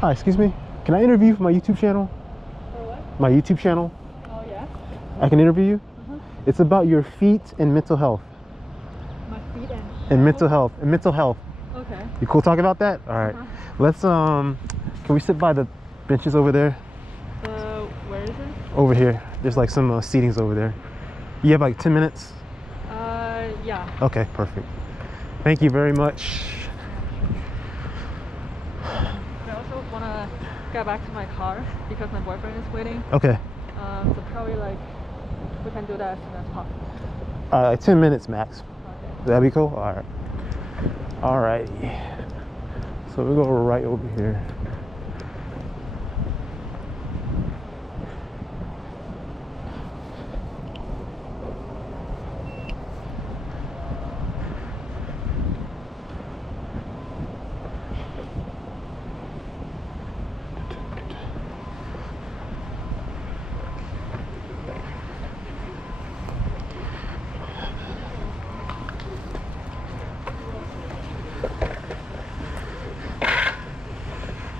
Hi, excuse me. Can I interview you for my YouTube channel? For what? My YouTube channel. Oh, yeah? I can interview you? It's about your feet and mental health. My feet And mental health. And mental health. Okay. You cool talking about that? All right. Let's, can we sit by the benches over there? Where is it? Over here. There's like some seatings over there. You have like 10 minutes? Yeah. Okay, perfect. Thank you very much. I also want to get back to my car because my boyfriend is waiting. Okay. So probably like we can do that as soon as possible. 10 minutes max. Okay. That'd be cool? All right. All righty. So we go right over here.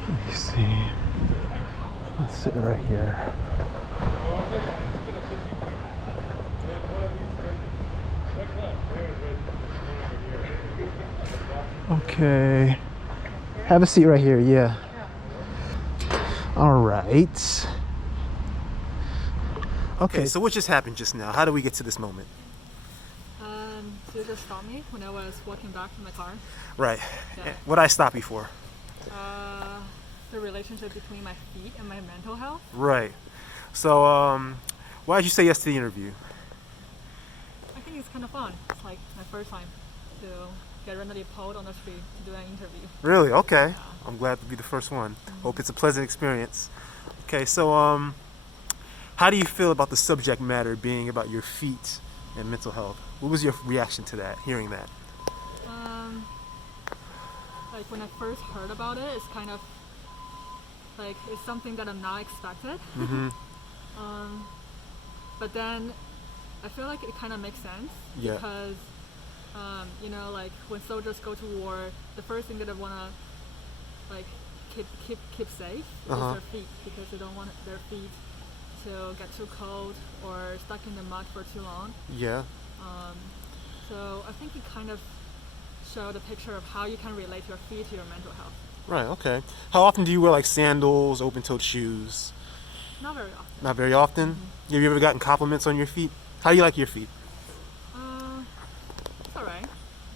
Let me see. Let's sit right here. Okay. Have a seat right here, yeah. All right. Okay, so what just happened just now? How did we get to this moment? So you just stopped me when I was walking back to my car. Right. Yeah. What did I stop you for? The relationship between my feet and my mental health. Right. So, why did you say yes to the interview? I think it's kind of fun. It's like my first time to get randomly pulled on the street to do an interview. Really? Okay. Yeah. I'm glad to be the first one. Hope it's a pleasant experience. Okay, so how do you feel about the subject matter being about your feet and mental health? What was your reaction to that, hearing that? Like when I first heard about it, it's kind of like it's something that I'm not expected. But then I feel like it kind of makes sense. Yeah. Because you know, like when soldiers go to war, the first thing that they wanna like keep safe is their feet, because they don't want their feet to get too cold or stuck in the mud for too long. Yeah. So I think it kind of showed a picture of how you can relate your feet to your mental health. Right, okay. How often do you wear like sandals, open-toed shoes? Not very often. Not very often? Have you ever gotten compliments on your feet? How do you like your feet? It's alright.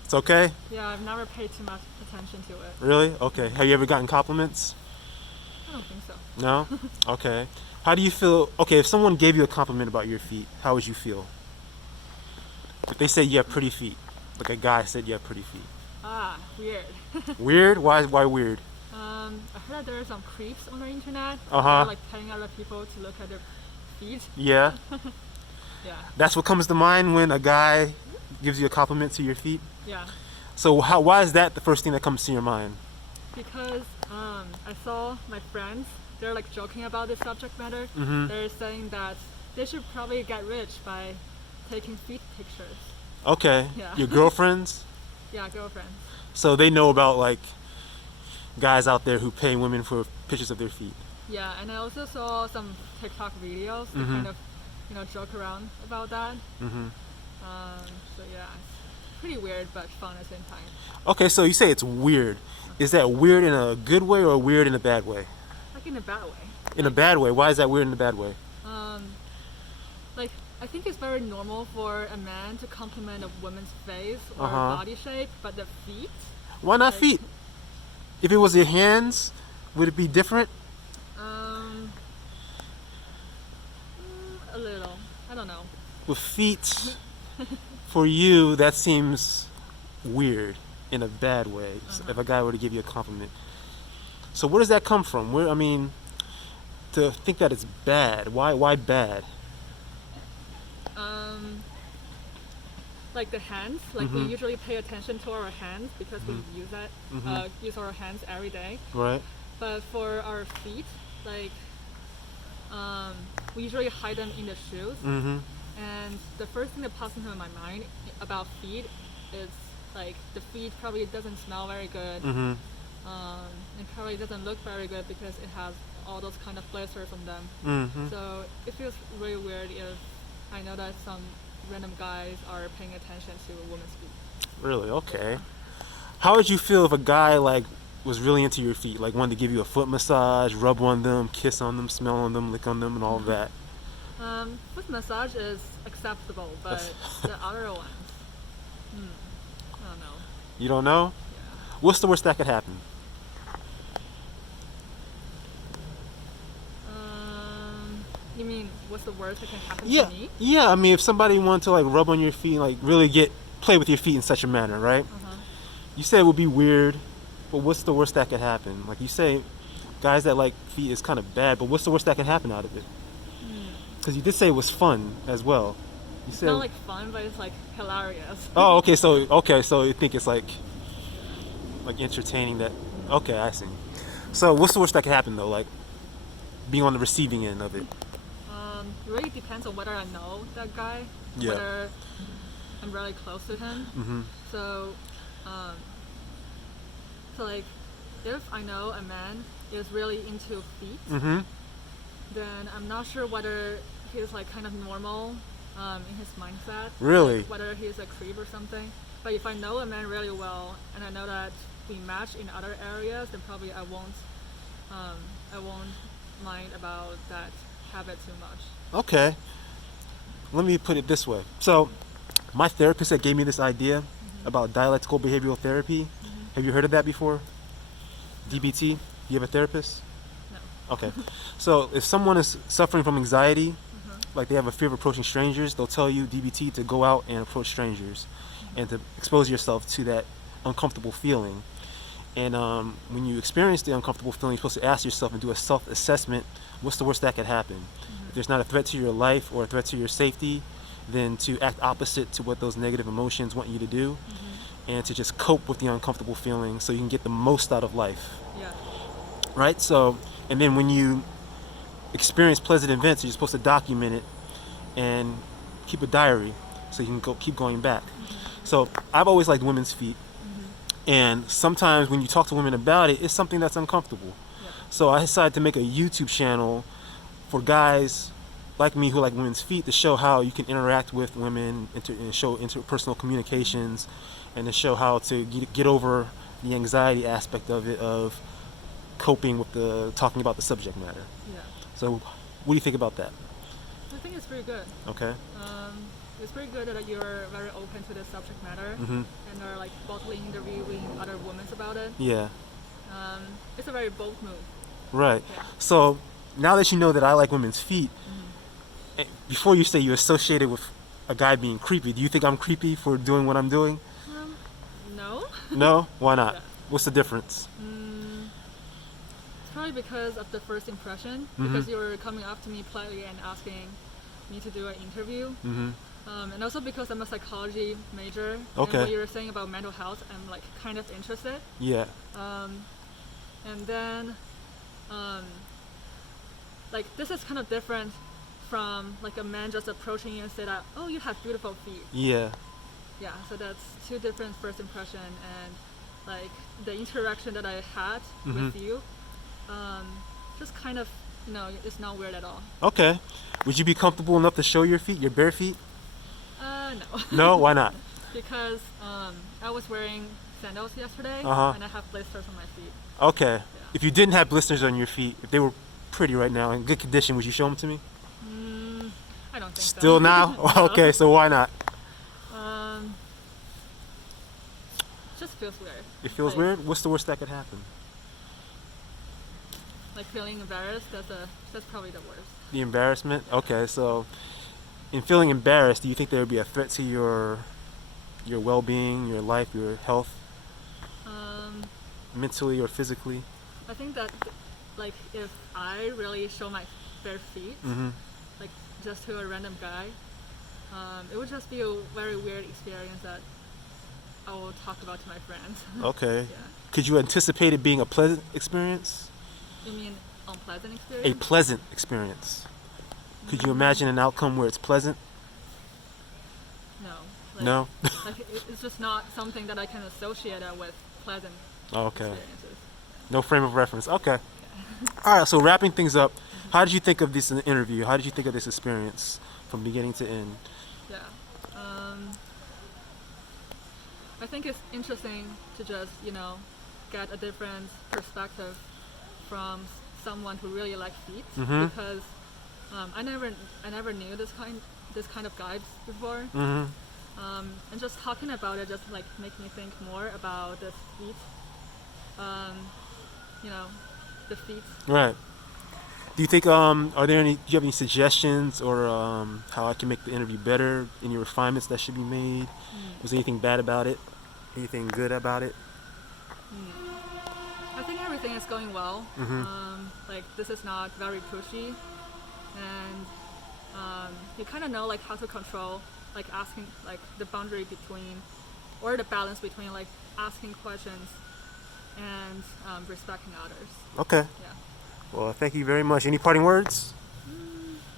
It's okay? Yeah, I've never paid too much attention to it. Really? Okay. Have you ever gotten compliments? I don't think so. No? Okay. How do you feel? Okay, if someone gave you a compliment about your feet, how would you feel? If they say you have pretty feet, like a guy said you have pretty feet. Weird. Weird? Why weird? I heard that there are some creeps on the internet. Uh-huh. Like paying other people to look at their feet. Yeah. Yeah. That's what comes to mind when a guy gives you a compliment to your feet? Yeah. So why is that the first thing that comes to your mind? Because I saw my friends, they're like joking about this subject matter. They're saying that they should probably get rich by taking feet pictures. Okay. Yeah. Your girlfriends? Yeah, girlfriends. So they know about like guys out there who pay women for pictures of their feet. Yeah, and I also saw some TikTok videos that kind of, you know, joke around about that. So yeah, it's pretty weird but fun at the same time. Okay, so you say it's weird. Is that weird in a good way or weird in a bad way? Like in a bad way. In a bad way? Why is that weird in a bad way? Like I think it's very normal for a man to compliment a woman's face or body shape, but the feet? Why not feet? If it was your hands, would it be different? A little. I don't know. With feet, for you, that seems weird in a bad way. If a guy were to give you a compliment. So where does that come from? Where, I mean, to think that it's bad. Why bad? Like the hands, like we usually pay attention to our hands because we use our hands every day. Right. But for our feet, like we usually hide them in the shoes. And the first thing that pops into my mind about feet is like the feet probably doesn't smell very good. and probably doesn't look very good because it has all those kind of blisters on them. Mm-hmm. So it feels really weird if I know that some random guys are paying attention to a woman's feet. Really? Okay. How would you feel if a guy like was really into your feet, like wanted to give you a foot massage, rub on them, kiss on them, smell on them, lick on them, and all of that? Foot massage is acceptable, but the other ones, I don't know. You don't know? Yeah. What's the worst that could happen? You mean what's the worst that can happen Yeah. to me? Yeah, I mean if somebody wanted to like rub on your feet, like really play with your feet in such a manner, right? You said it would be weird, but what's the worst that could happen? Like you say, guys that like feet is kind of bad, but what's the worst that can happen out of it? Because you did say it was fun as well. You It's said not like fun, but it's like hilarious. oh, okay, so you think it's like entertaining that. Okay, I see. So what's the worst that could happen though? Like being on the receiving end of it. It really depends on whether I know that guy, Yeah. whether I'm really close to him. Mm-hmm. So, like, if I know a man is really into feet, Mm-hmm. then I'm not sure whether he's like kind of normal in his mindset. Really? Like, whether he's a creep or something. But if I know a man really well and I know that we match in other areas, then probably I won't mind about that habit too much. Okay. Let me put it this way. So, my therapist that gave me this idea about dialectical behavioral therapy. Have you heard of that before? DBT? You have a therapist? No. Okay. So, if someone is suffering from anxiety, like they have a fear of approaching strangers, they'll tell you DBT to go out and approach strangers and to expose yourself to that uncomfortable feeling. And when you experience the uncomfortable feeling, you're supposed to ask yourself and do a self-assessment. What's the worst that could happen? If there's not a threat to your life or a threat to your safety, then to act opposite to what those negative emotions want you to do, and to just cope with the uncomfortable feeling so you can get the most out of life. Yeah. Right? So, and then when you experience pleasant events, you're supposed to document it and keep a diary so you can keep going back. So I've always liked women's feet. And sometimes when you talk to women about it, it's something that's uncomfortable. Yeah. So I decided to make a YouTube channel for guys like me who like women's feet to show how you can interact with women and show interpersonal communications and to show how to get over the anxiety aspect of it, of coping with talking about the subject matter. Yeah. So what do you think about that? I think it's pretty good. Okay. It's pretty good that you're very open to the subject matter and are like boldly interviewing other women about it. Yeah. It's a very bold move. Right. Yeah. So now that you know that I like women's feet, before you say you associate it with a guy being creepy, do you think I'm creepy for doing what I'm doing? No. No? Why not? Yeah. What's the difference? It's probably because of the first impression, because you were coming up to me politely and asking me to do an interview. And also because I'm a psychology major, Okay. and what you were saying about mental health, I'm like kind of interested. Yeah. And then, like this is kind of different from like a man just approaching you and say that, oh, you have beautiful feet. Yeah. Yeah, so that's two different first impression, and like the interaction that I had with you, just kind of, it's not weird at all. Okay. Would you be comfortable enough to show your feet, your bare feet? No. No? Why not? Because I was wearing sandals yesterday, and I have blisters on my feet. Okay. Yeah. If you didn't have blisters on your feet, if they were pretty right now, in good condition, would you show them to me? I don't think so. Still now? No. Okay, so why not? Just feels weird. It feels Like- weird? What's the worst that could happen? Like feeling embarrassed, that's probably the worst. The embarrassment? Okay, so in feeling embarrassed, do you think there would be a threat to your well-being, your life, your health, mentally or physically? I think that like if I really show my bare feet, like just to a random guy, it would just be a very weird experience that I will talk about to my friends. Okay. Yeah. Could you anticipate it being a pleasant experience? You mean unpleasant A experience? pleasant experience. Could you imagine an outcome where it's pleasant? No. Like, No? Like it's just not something that I can associate with pleasant Okay. experiences. No frame of reference. Okay. All right. So wrapping things up, how did you think of this interview? How did you think of this experience from beginning to end? Yeah. I think it's interesting to just, get a different perspective from someone who really likes feet, Mm-hmm. because I never knew this kind of guys before. Mm-hmm. And just talking about it just like make me think more about the feet. You know, the feet. Right. Do you think are there any? Do you have any suggestions or how I can make the interview better? Any refinements that should be made? Was there anything bad about it? Anything good about it? I think everything is going well. Mm-hmm. Like this is not very pushy, and you kind of know like how to control, like asking like the boundary between, or the balance between like asking questions and respecting others. Okay. Yeah. Well, thank you very much. Any parting words?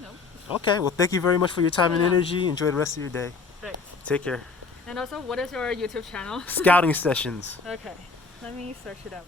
No. Okay. Well, thank you very much for your time and Yeah. energy. Enjoy the rest of your day. Great. Take care. And also, what is your YouTube channel? Scouting sessions. Okay. Let me search it up.